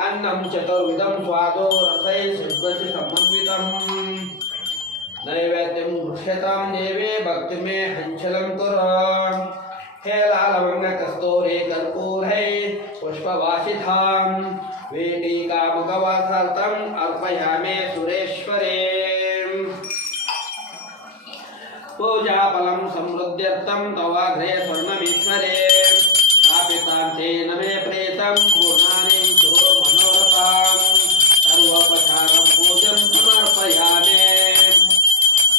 अन्नं चतुर्विधं स्वादो रसै षड्वसि समन्वितम् नैवेद्यं गृह्यतां देवे भक्ति में हंचलं कुर हे लालवंग कस्तूरी कर्पूरै पुष्पवासितां वेणीकामुकवासार्थम् अर्पयामि सुरेश्वरे पूजाफलं समृद्ध्यर्थं तवाग्रे स्वर्णमीश्वरे स्थापितान्तेन मे प्रेतं पूर्णानि सुरो मनोरथां सर्वोपचारं पूजं समर्पयामि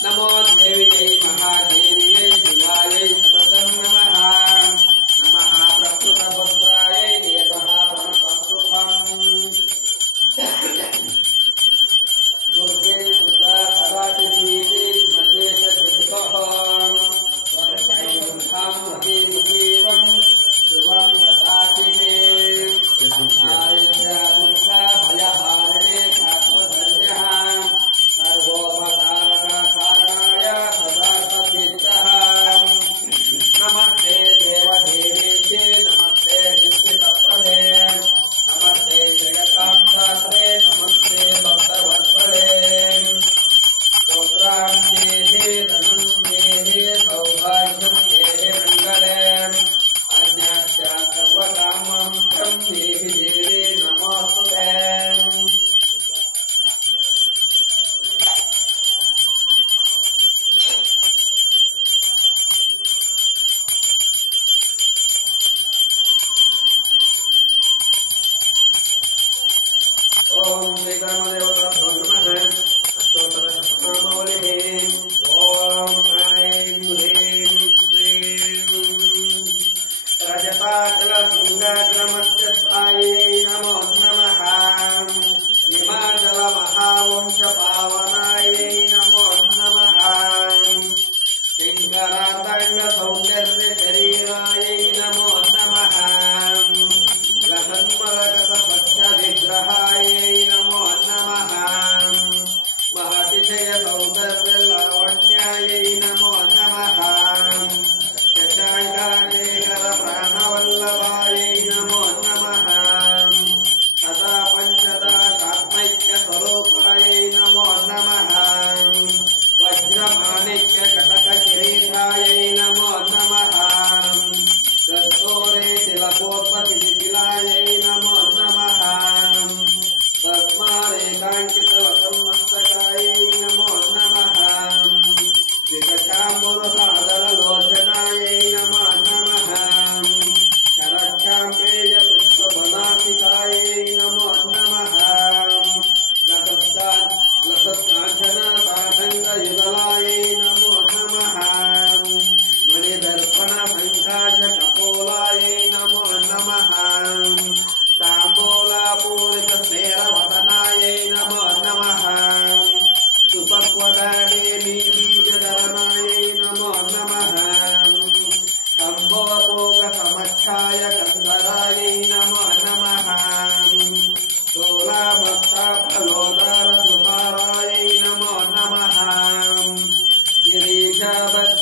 नमो देव्यै महादेव्यै शिवायै सततं नमः नमः प्रकृतभद्रायै नियतः प्रणतसुखम् दुर्गे सुता हरातिथीति महेशजनितः स्वरैवं मतीवं शिवं ददाति मे आर्यदुःखा भयहारिणे सात्वधन्यः सर्वोपकारणाय सदार्थसिद्धः नमस्ते देवदेवेशे नमस्ते निश्चितप्रदे नमस्ते जगतां शास्त्रे नमस्ते भक्तवत्सले पुत्रां देहे धनं देहे सौभाग्यं देहे मङ्गले अन्यस्य सर्वकामं तं देहि देवे नमोऽस्तुते ओम श्री ग्रामदेवताभ्यो नमः अष्टोत्तरशतनामावलिः ओम ऐं ह्रीं श्रीं रजताचलशृङ्गाग्रमध्यस्थायै नमो नमः हिमाचलमहावंशपावनायै नमो नमः शङ्करार्धाङ्गसौन्दर्यशरीरायै नमो नमः विग्रहायै नमो नमः महतिशय सौन्दर्यलावण्यायै नमो नमः शशाङ्काशेखर प्राणवल्लभायै नमो नमः सदा पञ्चदाशात्मैक्यस्वरूपायै नमो नमः वज्रमाणिक्यकटककिरीटायै नमो नमः कस्तूरे तिलकोत्पतिनिखिलायै नमो नमः पद्मारेखाङ्कितवसन्मस्तकायै नमो नमः विकटाम्बुरुहादरलोचनायै नमो नमः करक्षाम्बेयपुष्पबलासिकायै नमो नमः लसत्काञ्चनताटङ्गयुगलायै नमो नमः मणिदर्पणसङ्काशकपोलायै नमो नमः ताम्बूलापूरितस्मेरवदनायै नमो नमः सुपक्वदाडेलीबीजधरनायै नमो नमः कम्बोपोगसमच्छाय कन्धरायै नमो नमः शूलाभक्ताफलोदरसुहारायै नमो नमः गिरीशाभद्र